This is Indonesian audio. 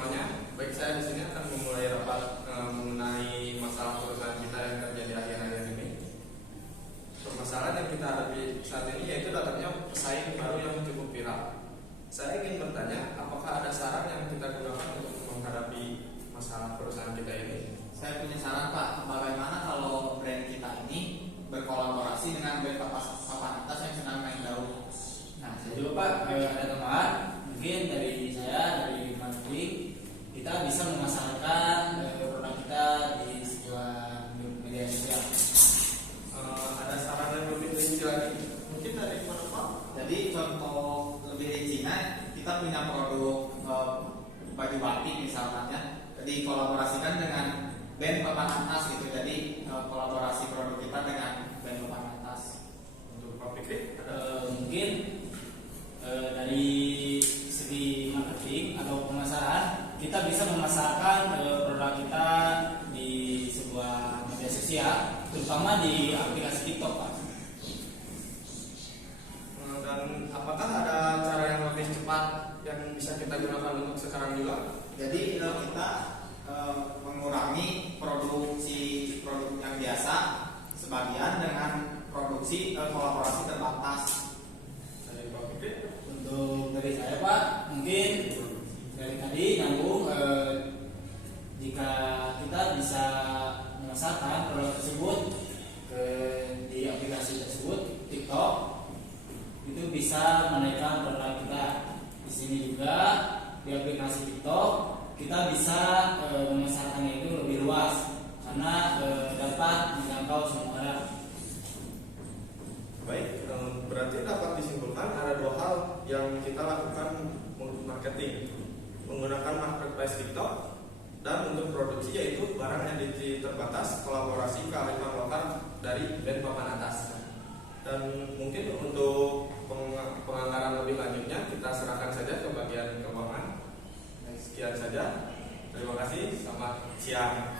semuanya. Baik, saya di sini akan memulai rapat mengenai masalah perusahaan kita yang terjadi akhir-akhir ini. Permasalahan yang kita hadapi saat ini yaitu datangnya pesaing baru yang cukup viral. Saya ingin bertanya, apakah ada saran yang kita gunakan untuk menghadapi masalah perusahaan kita ini? Saya punya saran, Pak. Bagaimana kalau brand kita ini berkolaborasi dengan brand papan atas yang sedang naik daun? Nah, saya juga Pak, ada tambahan. Mungkin dari saya, dari marketing, kita bisa memasarkan produk kita di sebuah media sosial. Ada saran yang lebih rinci lagi? Mungkin dari mana Pak? Jadi contoh lebih rincinya, kita punya produk baju batik misalnya, dikolaborasikan dengan band papan atas gitu. Jadi kolaborasi produk kita dengan band papan atas. Untuk Pak Fikri? Mungkin dari segi marketing atau pemasaran, kita bisa memasarkan produk kita di sebuah media sosial, terutama di aplikasi TikTok, Pak. Dan apakah ada cara yang lebih cepat yang bisa kita gunakan untuk sekarang juga? Jadi kita mengurangi produksi produk yang biasa sebagian dengan produksi kolaborasi terbatas. Dari Pak Fikri? Untuk dari saya Pak, mungkin dari tadi nyambung, jika kita bisa memasarkan produk tersebut di aplikasi tersebut, TikTok, itu bisa menaikkan produk kita. Di sini juga di aplikasi TikTok kita bisa memasarkannya itu lebih luas karena dapat menjangkau semua orang. Baik, berarti dapat disimpulkan ada dua hal yang kita lakukan untuk marketing, menggunakan marketplace TikTok, dan untuk produksi yaitu barang edisi terbatas, kolaborasi kearifan lokal dari band papan atas. Dan mungkin untuk penganggaran lebih lanjutnya kita serahkan saja ke bagian keuangan. Sekian saja, terima kasih, selamat siang.